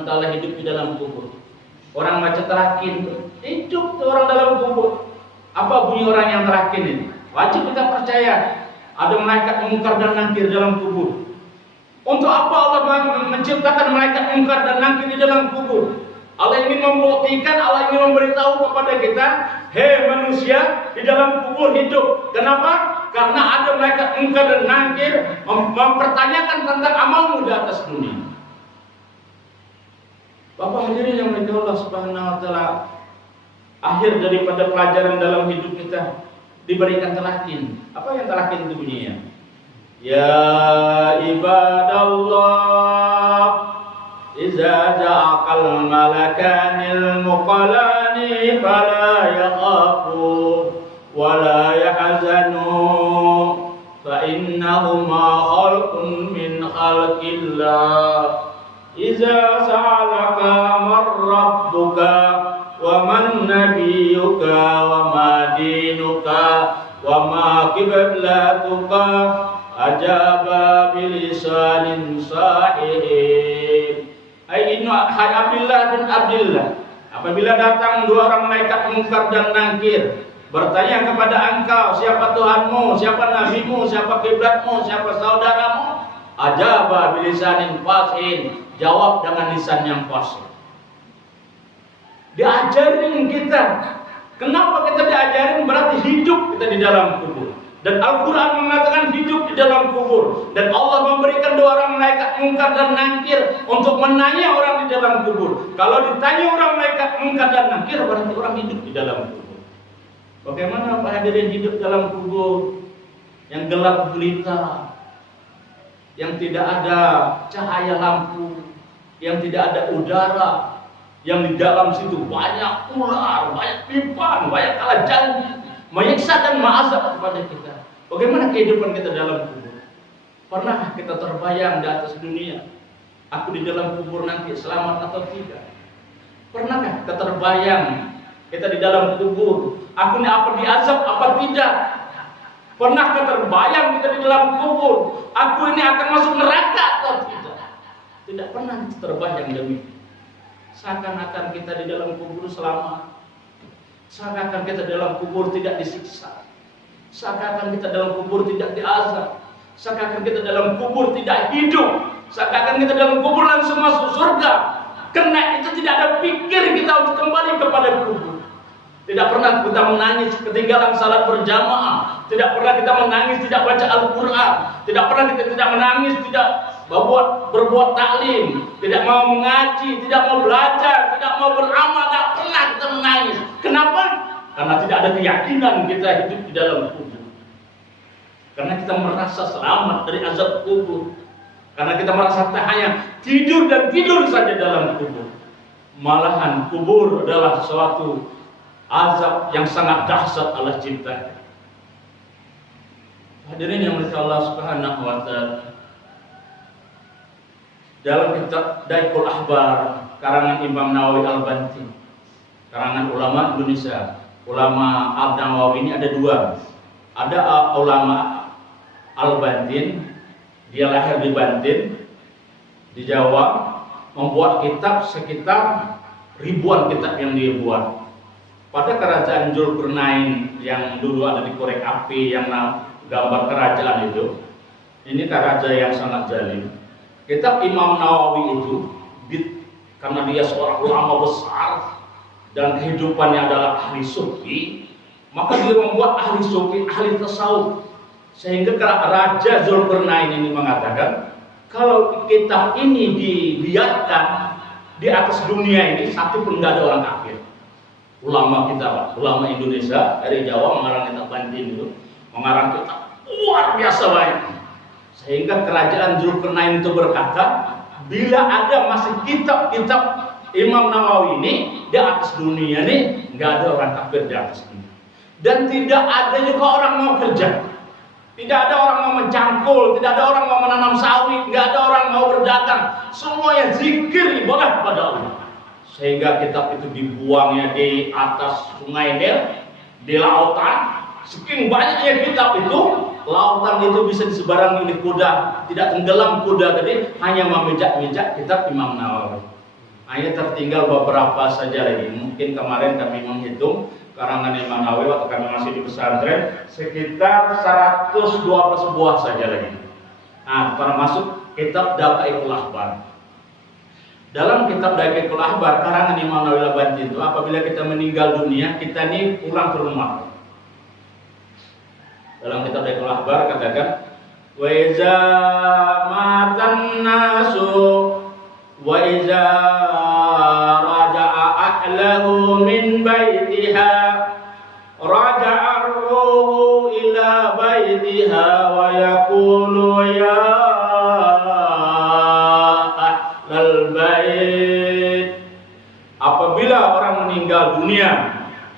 SWT hidup di dalam kubur. Orang baca terakin, hidup tuh orang dalam kubur. Apa bunyi orang yang terakin ini? Wajib kita percaya ada malaikat mungkar dan nakir dalam kubur. Untuk apa Allah menciptakan malaikat mungkar dan nakir di dalam kubur? Allah ingin membuktikan, Allah ingin memberitahu kepada kita, hei manusia, di dalam kubur hidup. Kenapa? Karena ada malaikat mungkar dan nakir mempertanyakan tentang amalmu di atas dunia. Bapak hadirin yang dimuliakan Allah Subhanahu wa taala, akhir daripada pelajaran dalam hidup kita diberikan telakin. Apa yang telakin itu bunyinya? Ya ibadallah, iza ja'akal malakanil muqalani fala yaqafu wala yahzanu fa innahuma khalqun min khalqillah. Iza sa'alaka man rabbuka wa man nabiyyuka wa ma dinuka wa ma qiblatuka ajaba bilisanin sahih. Hai Abdullah bin Abdullah, apabila datang dua orang malaikat mungkar dan nakir bertanya kepada engkau, siapa Tuhanmu, siapa nabimu, siapa kiblatmu, siapa saudaramu, ajaba bilisanin fasih, jawab dengan lisan yang fasih. Diajarin kita. Kenapa kita diajarin? Berarti hidup kita di dalam kubur. Dan Al-Quran mengatakan hidup di dalam kubur. Dan Allah memberikan dua orang malaikat mungkar dan nakir untuk menanya orang di dalam kubur. Kalau ditanya orang malaikat mungkar dan nakir, berarti orang hidup di dalam kubur. Bagaimana Pak hadirin hidup dalam kubur yang gelap gulita, yang tidak ada cahaya lampu, yang tidak ada udara, yang di dalam situ banyak ular, banyak pipan, banyak kalajanji, menyiksa dan mengazab kepada kita. Bagaimana kehidupan kita dalam kubur? Pernah kita terbayang di atas dunia, aku di dalam kubur nanti selamat atau tidak? Pernahkah kita terbayang kita di dalam kubur, aku ini apa diazab apa tidak? Pernahkah terbayang kita di dalam kubur, aku ini akan masuk neraka atau tidak? Tidak pernah terbayang demikian. Seakan-akan kita di dalam kubur selamat, seakan-akan kita dalam kubur tidak disiksa, seakan-akan kita dalam kubur tidak diazab, seakan-akan kita dalam kubur tidak hidup, seakan-akan kita dalam kubur langsung masuk surga. Karena itu tidak ada pikir kita untuk kembali kepada kubur. Tidak pernah kita menangis ketinggalan salat berjamaah, tidak pernah kita menangis tidak baca Al-Quran, tidak pernah kita tidak menangis tidak berbuat taklim, tidak mau mengaji, tidak mau belajar, tidak mau beramal, tidak pernah kita menangis. Kenapa? Karena tidak ada keyakinan kita hidup di dalam kubur. Karena kita merasa selamat dari azab kubur. Karena kita merasa tak hanya tidur dan tidur saja dalam kubur. Malahan kubur adalah suatu azab yang sangat dahsyat Allah cipta. Hadirin yang dimuliakan Allah Subhanahu wa taala. Dalam kitab Daikul Ahbar karangan Imam Nawawi Al-Banti, karangan ulama Indonesia, ulama Al-Nawawi ini ada dua. Ada ulama Al-Bantin, dia lahir di Bantin di Jawa, membuat kitab sekitar ribuan kitab yang dia buat. Pada kerajaan Zulkarnain yang dulu ada di korek api yang gambar kerajaan itu, ini raja yang sangat zalim. Kitab Imam Nawawi itu, karena dia seorang ulama besar dan kehidupannya adalah ahli sufi, maka dia membuat ahli sufi, ahli tasawuf. Sehingga Raja Zulkarnain ini mengatakan, kalau kitab ini dibiarkan di atas dunia ini, satu pun tidak ada orang kafir. Ulama kita, ulama Indonesia dari Jawa mengarang kitab Bantin itu, mengarang kitab luar biasa banyak. Sehingga kerajaan Zulkarnain itu berkata, bila ada masih kitab-kitab Imam Nawawi ini di atas dunia ini, nggak ada orang kafir di atas ini. Dan tidak ada juga orang mau kerja, tidak ada orang mau mencangkul, tidak ada orang mau menanam sawit, nggak ada orang mau berdagang. Semuanya zikir ibadah kepada Allah. Sehingga kitab itu dibuangnya di atas sungai Nil, di lautan. Saking banyaknya kitab itu, lautan itu bisa disebarangi oleh kuda, tidak tenggelam kuda tadi, hanya memijak-mijak kitab Imam Nawawi. Hanya tertinggal beberapa saja lagi. Mungkin kemarin kami menghitung karangan Imam Nawawi waktu kami masih di pesantren sekitar 112 buah saja lagi. Nah, termasuk kitab Daqaiqul Akhbar. Dalam kitab Daqaiqul Akhbar karangan Imam Nawawi Al-Banti itu, apabila kita meninggal dunia, kita ini pulang ke rumah. Dalam kitab Daqaiqul Akhbar katakan, wa iza matan nasu wa iza raja'a ahlahu min baitiha raja'a ar-ruhu ila baitiha wa yaqulu ya ahlal bait. Apabila orang meninggal dunia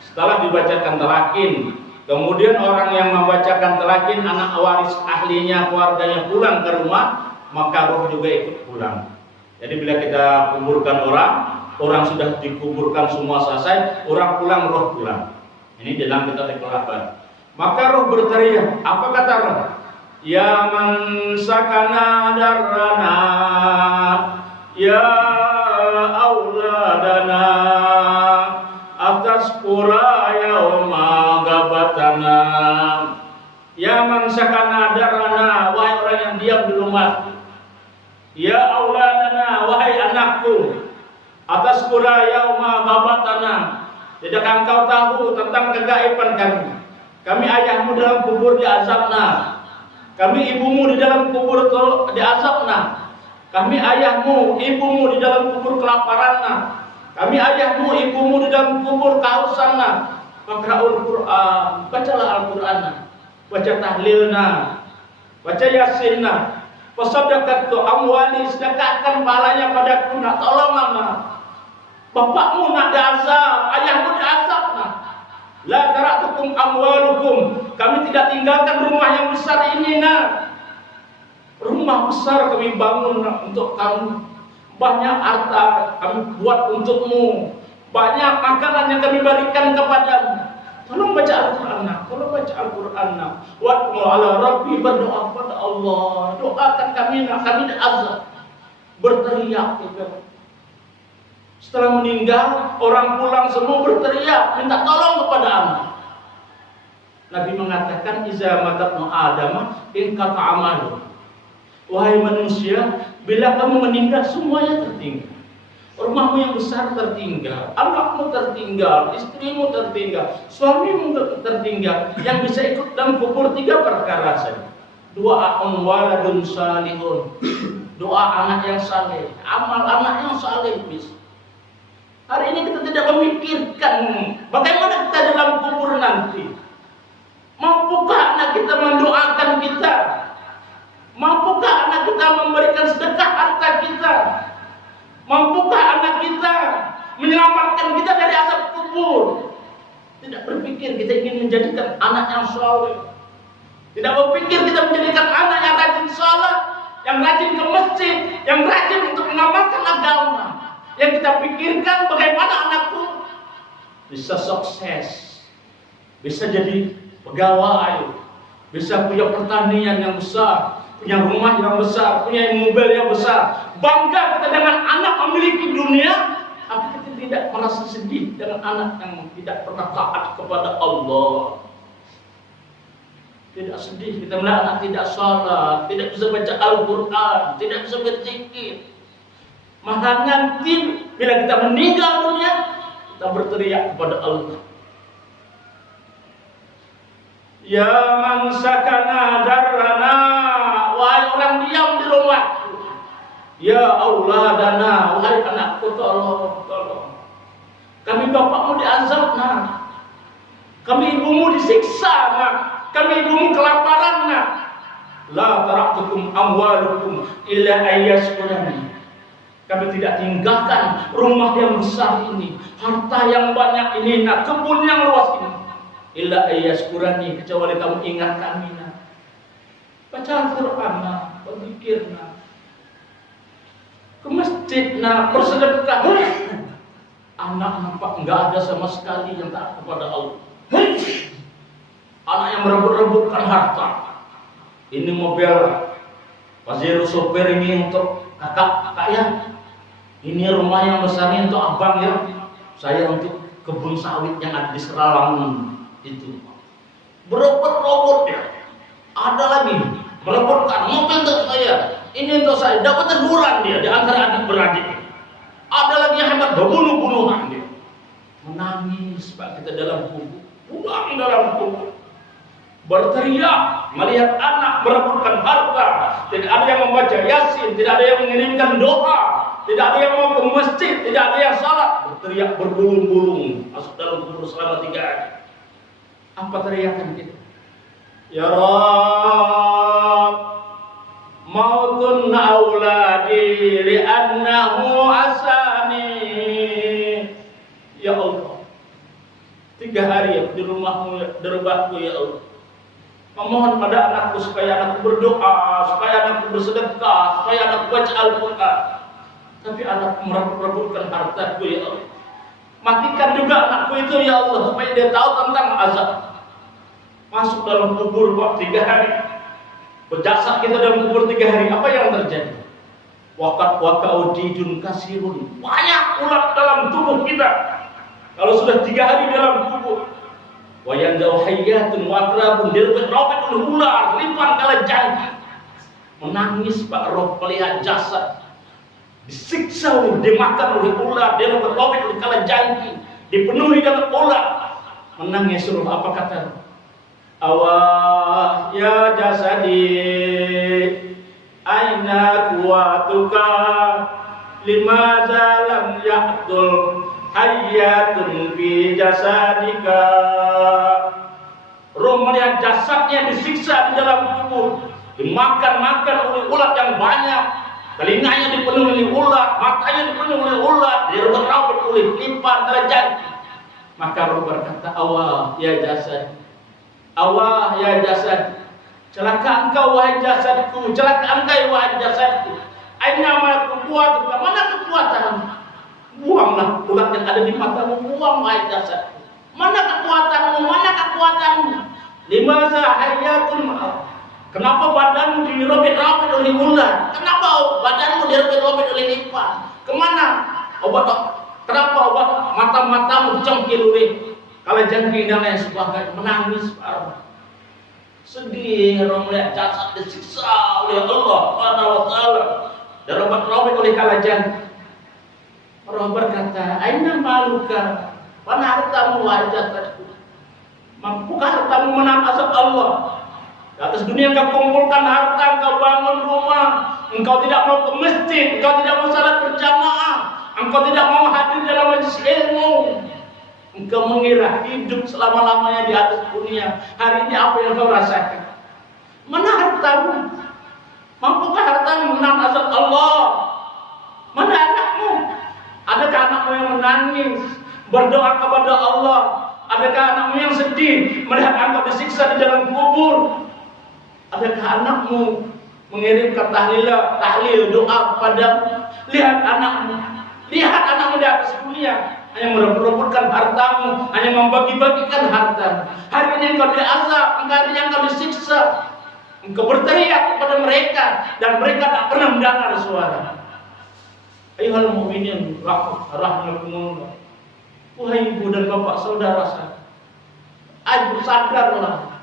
setelah dibacakan talaqin, kemudian orang yang membacakan talaqin, anak waris ahlinya, keluarganya pulang ke rumah, maka roh juga ikut pulang. Jadi bila kita kuburkan orang sudah dikuburkan semua selesai, orang pulang, roh pulang. Ini dalam kitab Daqaiqul Akhbar. Maka roh berteriak, apa kata roh? Ya man sakana darrana, ya auladana, atas pura yauma gabatana. Ya man sakana darrana, wahai orang yang diam di rumah. Ya auladana, wahai anakku, atas pura yauma gabatana. Tidakkah engkau tahu tentang kegaiban kami? Kami ayahmu dalam kubur diazabna. Kami ibumu di dalam kubur diazabna. Kami ayahmu, ibumu di dalam kubur kelaparanna. Kami ayahmu, ibumu di dalam kubur kehausanna. Faqra'ul Qur'an, bacalah Al-Qur'anna. Baca tahlilna, baca yasinna. Fasadaqatu amwali, sedekahkan pahalanya padaku, nak tolonglah. Bapakmu nak diazab, ayahmu diazab. La taraktukum amwalukum, kami tidak tinggalkan rumah yang besar ini, nak. Rumah besar kami bangun untuk kamu. Banyak harta kami buat untukmu. Banyak makanan yang kami berikan kepadamu. Tolong baca Al-Quran, tolong baca Al-Quran. Wa'tu ala Rabbi, berdoa kepada Allah. Doakan kami, kami diazab. Berteriak gitu. Setelah meninggal, orang pulang semua berteriak, minta tolong kepada anak. Nabi mengatakan, iza matatnu adama in qata amalu. Wahai manusia, bila kamu meninggal semuanya tertinggal. Rumahmu yang besar tertinggal, anakmu tertinggal, istrimu tertinggal, suamimu tertinggal. Yang bisa ikut dalam kubur 3 perkara saja. Doa waladun salihun, doa anak yang saleh, amal anak yang saleh. Hari ini kita tidak memikirkan bagaimana kita dalam kubur nanti. Mampukah anak kita mendoakan kita? Mampukah anak kita memberikan sedekah harta kita? Mampukah anak kita menyelamatkan kita dari azab kubur? Tidak berpikir kita ingin menjadikan anak yang saleh. Tidak berpikir kita menjadikan anak yang rajin salat, yang rajin ke masjid, yang rajin untuk mengamalkan agama. Yang kita pikirkan bagaimana anakku bisa sukses, bisa jadi pegawai, bisa punya pertanian yang besar, punya rumah yang besar, punya mobil yang besar. Bangga kita dengan anak memiliki dunia, tapi kita tidak merasa sedih dengan anak yang tidak pernah taat kepada Allah. Tidak sedih kita melihat anak tidak salat, tidak bisa baca Al-Quran, tidak bisa berzikir. Maka nanti bila kita meninggal dunia, kita berteriak kepada Allah. Ya man sakana darrana, wahai orang diam di rumah. Ya auladana, wahai anakku, tolong. Kami bapakmu diazab, nak. Kami ibumu disiksa, nak. Kami ibumu kelaparan, nak. La taraktukum amwalukum illa ayyaskurani. Kami tidak tinggalkan rumah yang besar ini, harta yang banyak ini, nak, kebun yang luas ini. Illa ayyaskurani, kecuali kamu ingat kami, nak. Baca Al-Quran, nak, berzikir, nak. Ke masjid, nak, bersedekah. Anak nampak enggak ada sama sekali yang taat kepada Allah. Anak yang merebut-rebutkan harta. Ini mobil Pajero sopir ini untuk kakak ya. Ini rumah yang besar ini untuk abang ya, saya untuk kebun sawit yang ada di Seralang itu. Berebut-rebut ya. Ada lagi merebutkan mobil untuk saya. Ini untuk saya. Dapat teguran dia di antara adik-beradik. Ada lagi yang hebat, berbunuh-bunuhan dia. Menangis Pak kita dalam kubur. Pulang dalam kubur. Berteriak melihat anak berebutkan harta. Tidak ada yang membaca Yasin, tidak ada yang mengirimkan doa, tidak ada yang mau ke masjid, tidak ada yang salat. Berteriak berbulung-bulung masuk dalam kubur selama 3 hari. Apa teriakan kita? Ya Rabb, mautun auladi li'annahu asani. Ya Allah, 3 hari di rumahmu, di rumahku ya Allah. Memohon pada anakku supaya anakku berdoa, supaya anakku bersedekah, supaya anakku baca Al-Quran. Tapi anakku merebutkan hartaku ya Allah. Matikan juga anakku itu ya Allah, supaya dia tahu tentang azab. Masuk dalam kubur Pak 3 hari. Berjasa kita dalam kubur 3 hari. Apa yang terjadi? Wakat wakaudidun kasirun. Banyak ulat dalam tubuh kita. Kalau sudah 3 hari dalam kubur. Wayandau hayyatun wakrabun. Dirobek oleh ular. Lipan kala janji. Menangis Pak roh melihat jasad. Disiksa oleh, dimakan oleh ular. Dirobek oleh kala janji. Dipenuhi dengan ular. Menangis suruh apa kata? Awah ya jasadi, aina kuatuka, lima zalam yaqtul hayyatun fi jasadika. Roh melihat jasadnya disiksa di dalam kubur, dimakan-makan oleh ulat yang banyak, telinganya dipenuhi oleh ulat, matanya dipenuhi oleh ulat, dirobek oleh lipan derajat. Maka roh berkata, awah ya jasadi, awah ya jasad, celaka engkau wahai jasadku, celaka engkau wahai jasadku. Aina ma kekuatan, mana kekuatanmu? Buanglah ulat yang ada di matamu, buang wahai jasadku. Mana kekuatanmu? Mana kekuatanmu? Lima zahayatun ma'af. Kenapa badanmu dirobek-robek oleh ulat? Kenapa badanmu dirobek-robek oleh lipan? Kemana obat? Kenapa obat mata-matamu dicongkil oleh kalau jangkrik dan lain sebagainya? Menangis parah. Sedih orang melihat jasad disiksa oleh Allah Subhanahu wa taala. Dan robek oleh kala jangkrik. Orang berkata, aina maluka? Mana hartamu wahai jasadku? Mampukah hartamu menahan azab Allah? Di atas dunia engkau kumpulkan harta, engkau bangun rumah, engkau tidak mau ke masjid, engkau tidak mau salat berjamaah, engkau tidak mau hadir dalam majelis ilmu. Engkau mengira hidup selama-lamanya di atas dunia. Hari ini apa yang kau rasakan? Mana hartamu? Mampukah hartamu menahan azab Allah? Mana anakmu? Adakah anakmu yang menangis, berdoa kepada Allah? Adakah anakmu yang sedih melihat engkau disiksa di dalam kubur? Adakah anakmu mengirimkan tahlil doa kepadamu? Lihat anakmu di atas dunia hanya merebut-rebutkan hartamu, hanya membagi-bagikan harta. Hari ini engkau diazab, hari ini engkau disiksa. Engkau berteriak kepada mereka dan mereka tak pernah mendengar suara. Ayyuhal mu'minin rahimakumullah. Wahai ibu dan bapak saudara saya, ayo sadarlah.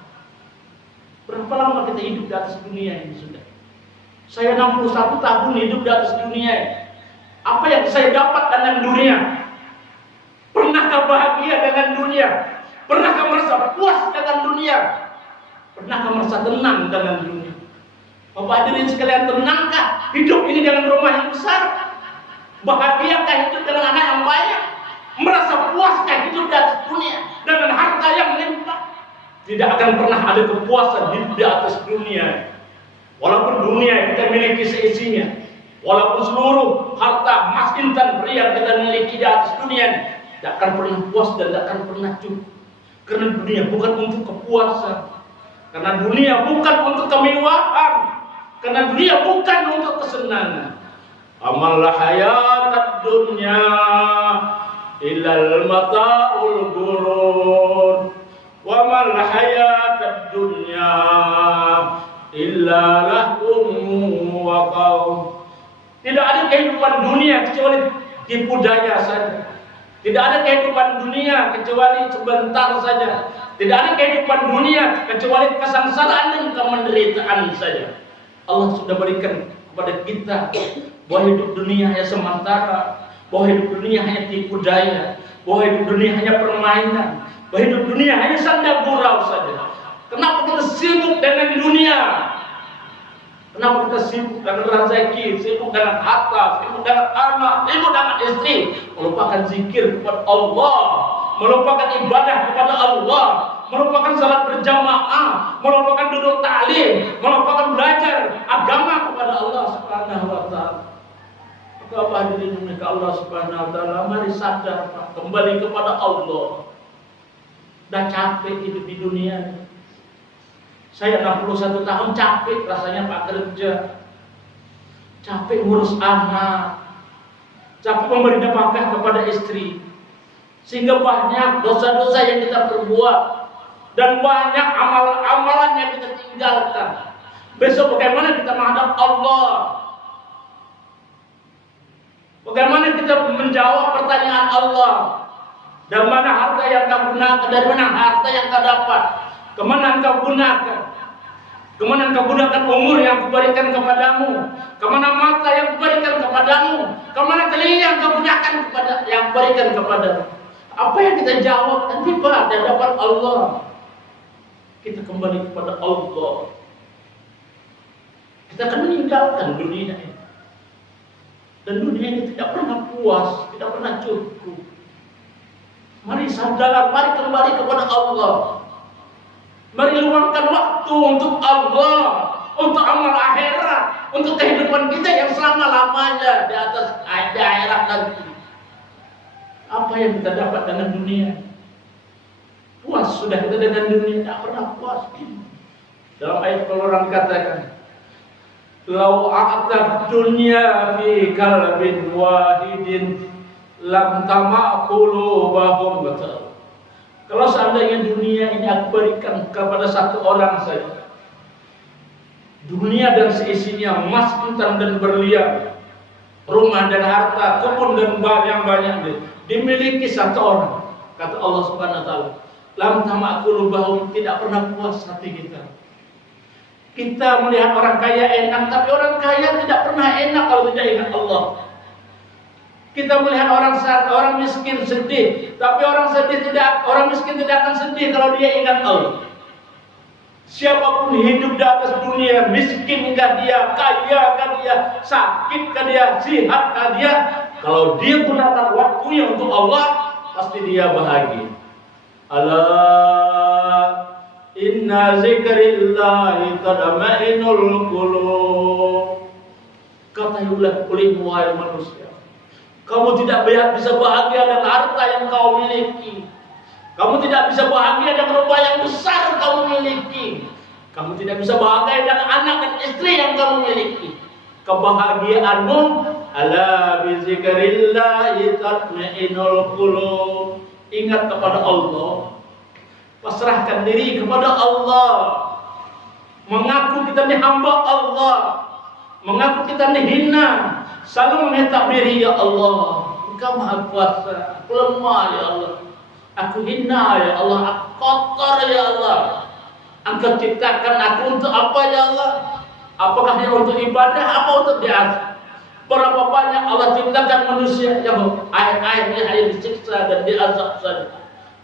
Berapa lama kita hidup di atas dunia ini sudah? Saya 61 tahun hidup di atas dunia ini. Apa yang saya dapat dengan dunia? Pernahkah bahagia dengan dunia? Pernahkah merasa puas dengan dunia? Pernahkah merasa tenang dengan dunia? Bapak hadirin sekalian, tenangkah hidup ini dengan rumah yang besar? Bahagiakah hidup dengan anak yang banyak? Merasa puaskah hidup di atas dunia dengan harta yang melimpah? Tidak akan pernah ada kepuasan hidup di atas dunia. Walaupun dunia kita miliki seisinya, walaupun seluruh harta emas intan pria kita miliki di atas dunia, tidak akan pernah puas dan tidak akan pernah cukup. Karena dunia bukan untuk kepuasan, karena dunia bukan untuk kemewahan, karena dunia bukan untuk kesenangan. Amal hayatad dunya illal mata'ul ghurur, wa mal hayatad dunya illa lahum wa qaum. Tidak ada kehidupan dunia kecuali tipu daya saja. Tidak ada kehidupan dunia kecuali sebentar saja. Tidak ada kehidupan dunia kecuali kesengsaraan dan kemenderitaan saja. Allah sudah berikan kepada kita bahwa hidup dunia hanya sementara, bahwa hidup dunia hanya tipu daya, bahwa hidup dunia hanya permainan, bahwa hidup dunia hanya sanda gurau saja. Kenapa kita sibuk dengan dunia? Kenapa kita sibuk dengan rezeki, sibuk dengan harta, sibuk dengan anak, sibuk dengan istri, melupakan zikir kepada Allah, melupakan ibadah kepada Allah, melupakan salat berjamaah, melupakan duduk taklim, melupakan belajar agama kepada Allah Subhanahu wa taala. Maka hadirin ke Allah Subhanahu wa taala, mari sadar Pak, kembali kepada Allah. Dah capek hidup di dunia. Saya 61 tahun capek rasanya Pak kerja. Capek ngurus anak. Capek memberi nafkah kepada istri. Sehingga banyak dosa-dosa yang kita perbuat dan banyak amalan-amalan yang kita tinggalkan. Besok bagaimana kita menghadap Allah? Bagaimana kita menjawab pertanyaan Allah? Dan mana harta yang kau gunakan? Dari mana harta yang kau dapat? Kemana engkau gunakan? Kemana engkau gunakan umur yang kuberikan kepadamu? Kemana mata yang kuberikan kepadamu? Kemana telinga yang kau gunakan kepada yang kuberikan kepadamu? Apa yang kita jawab nanti Pak di hadapan Allah? Kita kembali kepada Allah. Kita akan meninggalkan dunia ini. Dan dunia ini tidak pernah puas, tidak pernah cukup. Mari sadar, mari kembali kepada Allah. Mari luangkan waktu untuk Allah, untuk amal akhirat, untuk kehidupan kita yang selama-lamanya di atas di akhirat nanti. Apa yang kita dapat dengan dunia? Puas sudah kita dengan dunia, tidak pernah puas. Dalam ayat orang katakan, "Lau a'tad dunya fi qalbin wahidin lam tama'kulu bahum betul." Kalau seandainya dunia ini aku berikan kepada satu orang saja, dunia dan seisinya, emas, intan dan berlian, rumah dan harta, kebun dan banyak-banyak dimiliki satu orang, kata Allah Subhanahu wa taala, lam tama'kulu bahum, tidak pernah puas hati kita. Kita melihat orang kaya enak, tapi orang kaya tidak pernah enak kalau tidak ingat Allah. Kita melihat orang miskin sedih, tapi orang miskin tidak akan sedih kalau dia ingat Allah. Siapapun hidup di atas dunia, miskinkah dia, kayakah dia, sakitkah dia, sehatkah dia, kalau dia gunakan waktunya untuk Allah, pasti dia bahagia. Allah, inna zikrillahi tadma'inul qulub. Katakanlah oleh wahai manusia, kamu tidak bisa bahagia dengan harta yang kau miliki. Kamu tidak bisa bahagia dengan rumah yang besar kamu miliki. Kamu tidak bisa bahagia dengan anak dan istri yang kamu miliki. Kebahagiaanmu ala bi zikrillahi tatma'innul qulub. Ingat kepada Allah. Pasrahkan diri kepada Allah. Mengaku kita ini hamba Allah. Mengaku kita ini hina. Selalu mengtakbiri, ya Allah, Engkau Maha Kuasa, aku lemah ya Allah, aku hina ya Allah, aku kotor ya Allah. Engkau ciptakan aku untuk apa ya Allah? Apakah hanya untuk ibadah, apa untuk diazab? Berapa banyak Allah ciptakan manusia yang akhir-akhirnya hanya disiksa dan diazab saja.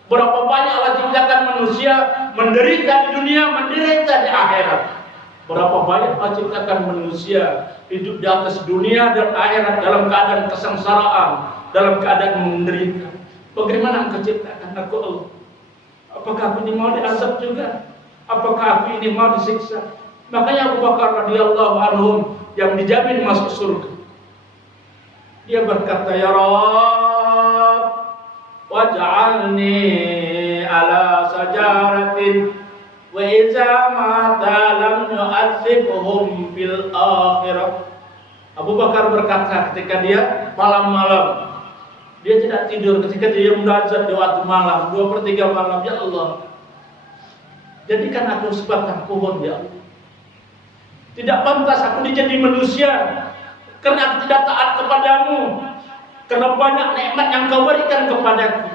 Berapa banyak Allah ciptakan manusia menderita di dunia, menderita di akhirat. Berapa banyak Allah ciptakan manusia hidup di atas dunia dan akhirat dalam keadaan kesengsaraan, dalam keadaan menderita. Bagaimana Engkau ciptakan aku Allah? Apakah aku ini mau diazab juga? Apakah aku ini mau disiksa? Makanya Abu Bakar radhiyallahu anhu yang dijamin masuk surga, dia berkata, ya Rabb, waj'alni ala sajaratin wa iza mata lam yu'adzibhum fil akhirah. Abu Bakar berkata ketika dia malam-malam, dia tidak tidur ketika dia munajat di waktu malam 2/3 malam, ya Allah, jadikan aku sebatang pohon ya Allah. Tidak pantas aku dijadi manusia karena aku tidak taat kepadamu, karena banyak nikmat yang kau berikan kepadaku.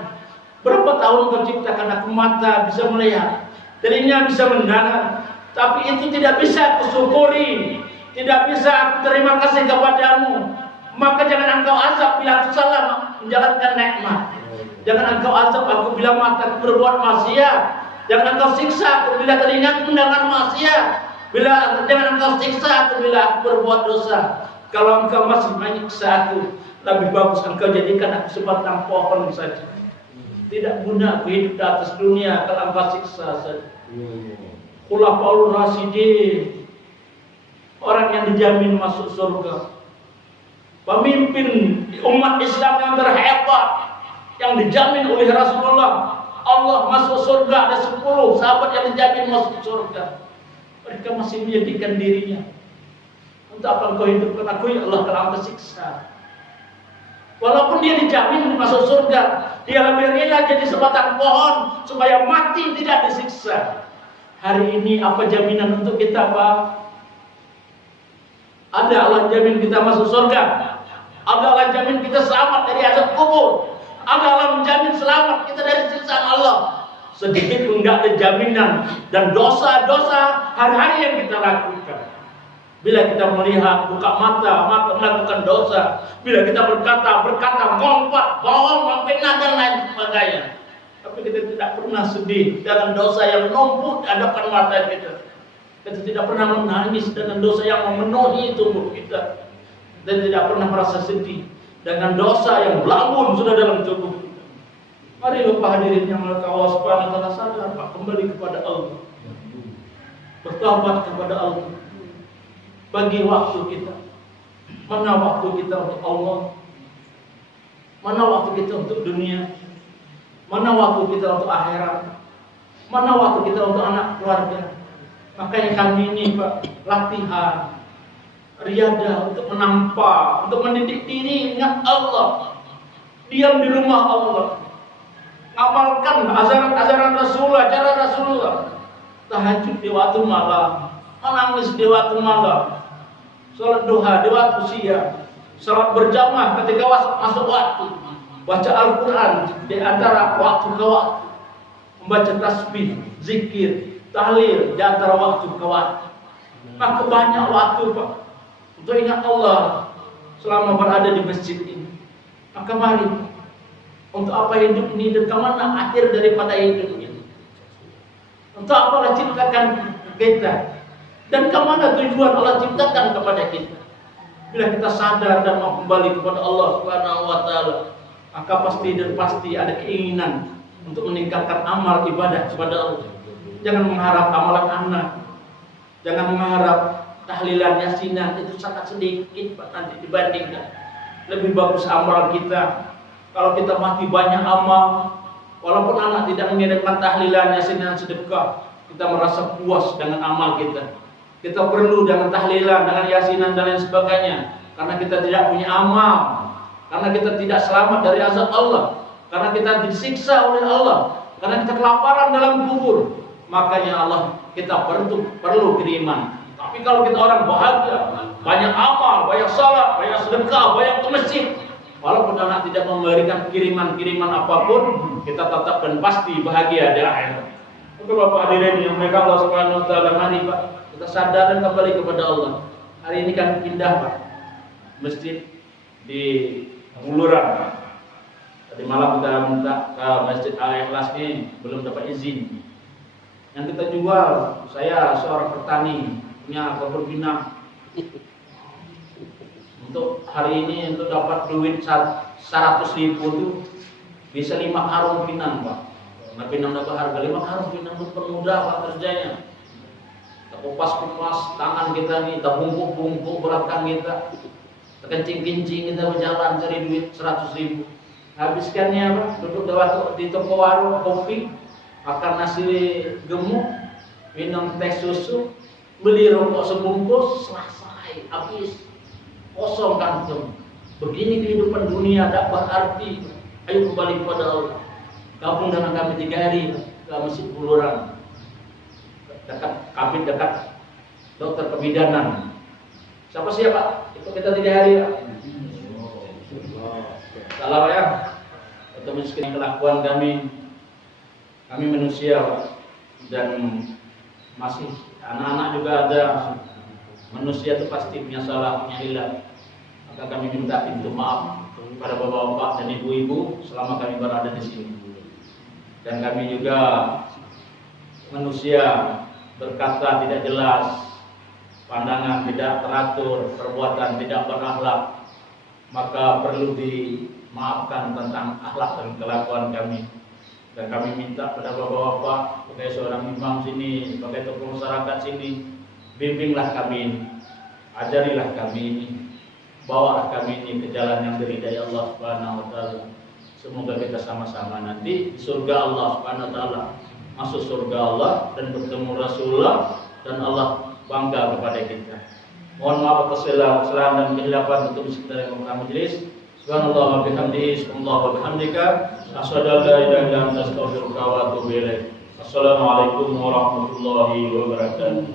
Berapa tahun kau ciptakan aku mata bisa melihat, telinga bisa mendengar, tapi itu tidak bisa aku syukuri, tidak bisa aku terima kasih kepadamu. Maka jangan engkau azab bila aku salah menjalankan nikmat. Jangan engkau azab aku bila mataku berbuat maksiat. Jangan engkau siksa aku bila telingaku mendengar maksiat. Jangan engkau siksa aku bila aku berbuat dosa. Kalau engkau masih menyiksa aku, lebih bagus engkau jadikan aku sebatang pohon saja. Tidak guna aku hidup di atas dunia kalau engkau siksa saja. Khulafaur Rasyidin, orang yang dijamin masuk surga, pemimpin umat Islam yang terhebat, yang dijamin oleh Rasulullah. Allah masuk surga, ada 10 sahabat yang dijamin masuk surga. Mereka masih menyedihkan dirinya. Untuk apa engkau hidupkan aku ya Allah kalau engkau siksa? Walaupun dia dijamin masuk surga, dia lebih rela jadi sebatang pohon supaya mati tidak disiksa. Hari ini apa jaminan untuk kita, Pak? Ada Allah jamin kita masuk surga? Ada Allah jamin kita selamat dari azab kubur? Ada Allah menjamin selamat kita dari siksaan Allah? Sedikit pun enggak ada jaminan. Dan dosa-dosa hari-hari yang kita lakukan. Bila kita melihat, buka mata melakukan dosa. Bila kita berkata, ngompat, bohong, memfitnah dan lain sebagainya. Tapi kita tidak pernah sedih dengan dosa yang numpuk di hadapan mata kita. Kita tidak pernah menangis dengan dosa yang memenuhi tubuh kita. Dan tidak pernah merasa sedih dengan dosa yang melambung sudah dalam tubuh kita. Mari Bapak hadirin yang Allah Subhanahu wa taala, sadar Pak, kembali kepada Allah. Bertobat kepada Allah. Bagi waktu kita. Mana waktu kita untuk Allah? Mana waktu kita untuk dunia? Mana waktu kita untuk akhirat? Mana waktu kita untuk anak keluarga? Makanya kami ini Pak, latihan riadah untuk menampak, untuk mendidik diri ingat Allah, diam di rumah Allah, amalkan ajaran Rasulullah, cara Rasulullah, tahajud di waktu malam, menangis di waktu malam, sholat duha di waktu siang, sholat berjamaah ketika masuk waktu, baca Al-Quran di antara waktu ke waktu, membaca tasbih, zikir, tahlil di antara waktu ke waktu. Maka banyak waktu Pak untuk ingat Allah selama berada di masjid ini. Maka mari, untuk apa hidup ini dan kemana akhir daripada hidup ini? Untuk apa Allah ciptakan kita? Dan kemana tujuan Allah ciptakan kepada kita? Bila kita sadar dan mau kembali kepada Allah Subhanahu wa taala, maka pasti ada keinginan untuk meningkatkan amal ibadah kepada Allah. Jangan mengharap amalan anak, jangan mengharap tahlilan yasinan, itu sangat sedikit Pak nanti dibandingkan. Lebih bagus amal kita. Kalau kita mati banyak amal, walaupun anak tidak mengirimkan tahlilan yasinan sedekah, kita merasa puas dengan amal kita. Kita perlu dengan tahlilan, dengan yasinan dan lain sebagainya, karena kita tidak punya amal, karena kita tidak selamat dari azab Allah, karena kita disiksa oleh Allah, karena kita kelaparan dalam kubur. Makanya Allah kita perlu kiriman. Tapi kalau kita orang bahagia, banyak amal, banyak salat, banyak sedekah, banyak ke masjid, walaupun anak tidak memberikan kiriman-kiriman apapun, kita tetap dan pasti bahagia di akhirat. Untuk Bapak hadirin yang mereka Allah Subhanahu wa taala, mari Pak, kita sadar dan kembali kepada Allah. Hari ini kan pindah Pak, masjid di Buluran Pak. Tadi malam kita minta ke Masjid Al-Ikhlas ini, belum dapat izin. Yang kita jual, saya seorang petani, punya kebun pinang. Untuk hari ini untuk dapat duit 100.000 itu bisa 5 karung pinang Pak. Nah pinang dapat harga 5 karung pinang itu permudah Pak kerjanya. Kita kupas-kupas tangan kita nih, kita bungkuk-bungkuk belakang kita, kita kencing-kencing, kita berjalan cari duit 100.000. Habiskannya Pak, duduk di toko warung kopi, makan nasi gemuk, minum teh susu, beli rokok sebungkus, selesai, habis, kosong kantong. Begini kehidupan dunia tidak berarti. Ayo kembali kepada Allah. Gabung dengan kami 3 hari ke Masjid Buluran, dekat Dokter Kebidanan. Siapa? Ikut kita 3 hari Pak. Salah ya. Untuk miskin kelakuan kami manusia Pak. Dan masih anak-anak juga ada. Manusia itu pasti punya salah, punya hilang. Maka kami minta pintu maaf kepada bapak-bapak dan ibu-ibu selama kami berada di sini. Dan kami juga manusia berkata tidak jelas, pandangan tidak teratur, perbuatan tidak berakhlak. Maka perlu dimaafkan tentang akhlak dan kelakuan kami. Dan kami minta kepada bapak-bapak sebagai seorang imam sini, sebagai tokoh masyarakat sini, bimbinglah kami ini, ajarilah kami ini, bawalah kami ini ke jalan yang diridai Allah Subhanahu wa taala. Semoga kita sama-sama nanti di surga Allah Subhanahu wa taala, masuk surga Allah dan bertemu Rasulullah dan Allah bangga kepada kita. Mohon maaf atas kesalahan dan kehilafan untuk sekitar yang majelis. Subhanallah wa bihamdihi, subhanallah wa bihamdika, asyhadu an la ilaha illa anta astaghfiruka wa atubu ilaik. Assalamualaikum warahmatullahi wabarakatuh.